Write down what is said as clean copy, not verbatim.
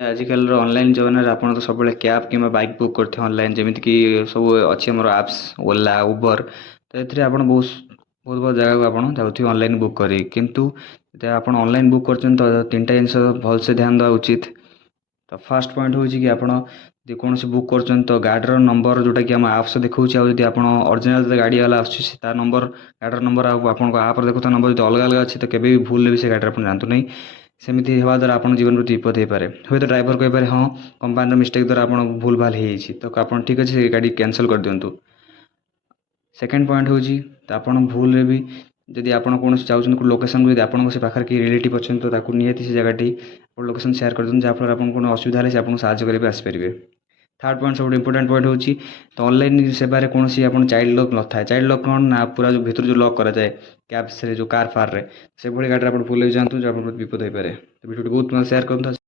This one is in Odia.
ଆଜିକାଲିର ଅନଲାଇନ୍ ଜମାନାରେ ଆପଣ ତ ସବୁବେଳେ କ୍ୟାବ୍ କିମ୍ବା ବାଇକ୍ ବୁକ୍ କରିଥିବେ ଅନଲାଇନ୍ ଯେମିତିକି ସବୁ ଅଛି ଆମର ଆପ୍ସ ଓଲା ଉବର ତ ଏଥିରେ ଆପଣ ବହୁତ ଜାଗାକୁ ଆପଣ ଯାଉଥିବେ ଅନଲାଇନ୍ ବୁକ୍ କରି କିନ୍ତୁ ଯେତେବେଳେ ଆପଣ ଅନଲାଇନ୍ ବୁକ୍ କରୁଛନ୍ତି ତ ତିନିଟା ଜିନିଷ ଭଲସେ ଧ୍ୟାନ ଦେବା ଉଚିତ। ତ ଫାର୍ଷ୍ଟ ପଏଣ୍ଟ ହେଉଛି କି ଆପଣ ଯଦି କୌଣସି ବୁକ୍ କରୁଛନ୍ତି ତ ଗାଡ଼ିର ନମ୍ବର ଯେଉଁଟାକି ଆମ ଆପ୍ସରେ ଦେଖାଉଛି ଆଉ ଯଦି ଆପଣ ଅରିଜିନାଲ୍ ଗାଡ଼ିବାଲା ଆସୁଛି ସେ ତା ନମ୍ବର ଗାଡ଼ିର ନମ୍ବର ଆଉ ଆପଣଙ୍କ ଆପ୍ରେ ଦେଖୁଥିବା ନମ୍ବର ଯଦି ଅଲଗା ଅଲଗା ଅଛି ତ କେବେ ବି ଭୁଲରେ ବି ସେ ଗାଡ଼ିରେ ଆପଣ ଯାଆନ୍ତୁ ନାହିଁ। ସେମିତି ହେବା ଦ୍ୱାରା ଆପଣଙ୍କ ଜୀବନ ପ୍ରତି ବିପଦ ହେଇପାରେ। ହୁଏତ ଡ୍ରାଇଭର କହିପାରେ ହଁ କମ୍ପାନୀର ମିଷ୍ଟେକ୍ ଦ୍ୱାରା ଆପଣ ଭୁଲ ଭାଲ ହେଇଯାଇଛି ତ ଆପଣ ଠିକ୍ ଅଛି ସେ ଗାଡ଼ି କ୍ୟାନସଲ୍ କରିଦିଅନ୍ତୁ। ସେକେଣ୍ଡ ପଏଣ୍ଟ ହେଉଛି ତ ଆପଣ ଭୁଲରେ ବି ଯଦି ଆପଣ କୌଣସି ଯାଉଛନ୍ତି ଲୋକେସନ୍କୁ ଯଦି ଆପଣଙ୍କ ସେ ପାଖରେ କିଏ ରିଲେଟିଭ୍ ଅଛନ୍ତି ତ ତାକୁ ନିହାତି ସେ ଜାଗାଟି ଆପଣ ଲୋକେସନ୍ ସେୟାର କରିଦିଅନ୍ତୁ ଯାହାଫଳରେ ଆପଣଙ୍କୁ কোনো ଅସୁବିଧା ହେଲେ ସେ ଆପଣଙ୍କୁ ସାହାଯ୍ୟ କରିବା ପାଇଁ ଆସିପାରିବେ। ଥାର୍ଡ଼ ପଏଣ୍ଟ ସବୁଠୁ ଇମ୍ପୋର୍ଟାଣ୍ଟ ପଏଣ୍ଟ ହେଉଛି ତ ଅନଲାଇନ୍ ସେବାରେ କୌଣସି ଆପଣ ଚାଇଲ୍ଡ ଲକ୍ ନଥାଏ। ଚାଇଲ୍ଡ ଲକ୍ କ'ଣ ନା ପୁରା ଯେଉଁ ଭିତରୁ ଯେଉଁ ଲକ୍ କରାଯାଏ କ୍ୟାବ୍ସରେ ଯେଉଁ କାର୍ ଫାର୍ରେ ସେଭଳି ଗାଡ଼ିରେ ଆପଣ ଭୁଲରେ ଯାଆନ୍ତୁ ଯାହା ଆପଣଙ୍କ ବିପଦ ହେଇପାରେ। ଭିଡ଼ିଓଟି ବହୁତ ସେୟାର କରନ୍ତୁ।